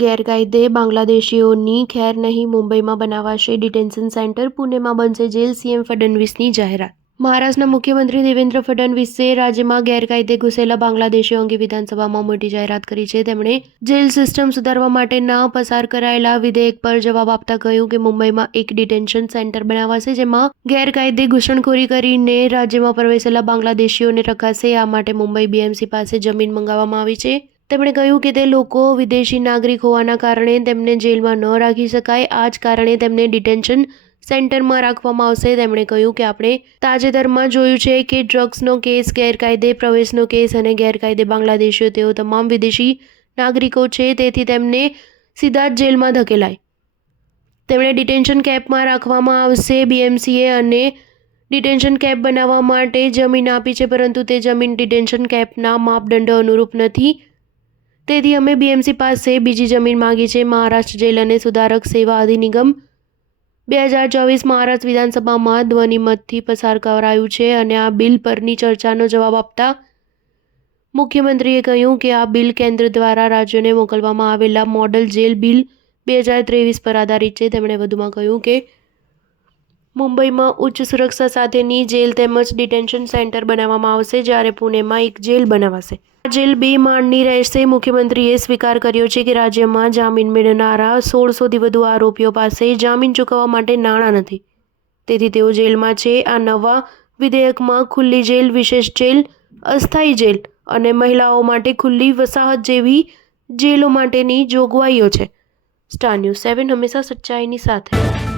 ગેરકાયદે બાંગ્લાદેશીઓની ખેર નહીં, મુંબઈમાં બનાવાશે ડિટેન્શન સેન્ટર, પુણેમાં બનશે જેલ, સીએમ ફડણવીસની જાહેરાત. મહારાષ્ટ્રના મુખ્યમંત્રી દેવેન્દ્ર ફડણવીસે રાજ્યમાં ગેરકાયદે ઘૂસેલા બાંગ્લાદેશીઓ અંગે વિધાનસભામાં મોટી જાહેરાત કરી છે. તેમણે જેલ સિસ્ટમ સુધારવા માટેના પસાર કરાયેલા વિધેયક પર જવાબ આપતા કહ્યું કે મુંબઈમાં એક ડિટેન્શન સેન્ટર બનાવાશે, જેમાં ગેરકાયદે ઘૂસણખોરી કરીને રાજ્યમાં પ્રવેશેલા બાંગ્લાદેશીઓને રખાશે. આ માટે મુંબઈ બીએમસી પાસે જમીન મંગાવવામાં આવી છે. તેમણે કહ્યું કે તે લોકો વિદેશી નાગરિક હોવાના કારણે તેમને જેલમાં ન રાખી શકાય. આ જ કારણે તેમને ડિટેન્શન સેન્ટરમાં રાખવામાં આવશે. તેમણે કહ્યું કે આપણે તાજેતરમાં જોયું છે કે ડ્રગ્સનો કેસ, ગેરકાયદે પ્રવેશનો કેસ અને ગેરકાયદે બાંગ્લાદેશીઓ, તેઓ તમામ વિદેશી નાગરિકો છે, તેથી તેમને સીધા જ જેલમાં ધકેલાય. તેમણે ડિટેન્શન કેમ્પમાં રાખવામાં આવશે. બીએમસીએ અને ડિટેન્શન કેમ્પ બનાવવા માટે જમીન આપી છે, પરંતુ તે જમીન ડિટેન્શન કેમ્પના માપદંડો અનુરૂપ નથી. તેથી અમે બીએમસી પાસે બીજી જમીન માંગી છે. મહારાષ્ટ્ર જેલ અને સુધારક સેવા અધિનિયમ 2024 મહારાષ્ટ્ર વિધાનસભામાં ધ્વનિમતથી પસાર કરાયું છે અને આ બિલ પરની ચર્ચાનો જવાબ આપતા મુખ્યમંત્રીએ કહ્યું કે આ બિલ કેન્દ્ર દ્વારા રાજ્યોને મોકલવામાં આવેલા મોડલ જેલ બિલ 2023 પર આધારિત છે. તેમણે વધુમાં કહ્યું કે મુંબઈમાં ઉચ્ચ સુરક્ષા સાથેની જેલ તેમજ ડિટેન્શન સેન્ટર બનાવવામાં આવશે, જ્યારે પુણેમાં એક જેલ બનાવાશે. આ જેલ 2 માળની રહેશે. મુખ્યમંત્રીએ સ્વીકાર કર્યો છે કે રાજ્યમાં જામીન મેળવનારા 1600થી વધુ આરોપીઓ પાસે જામીન ચૂકવવા માટે નાણાં નથી, તેથી તેઓ જેલમાં છે. આ નવા વિધેયકમાં ખુલ્લી જેલ, વિશેષ જેલ, અસ્થાયી જેલ અને મહિલાઓ માટે ખુલ્લી વસાહત જેવી જેલો માટેની જોગવાઈઓ છે. સ્ટાર ન્યૂઝ 7 હંમેશા સચ્ચાઈની સાથે.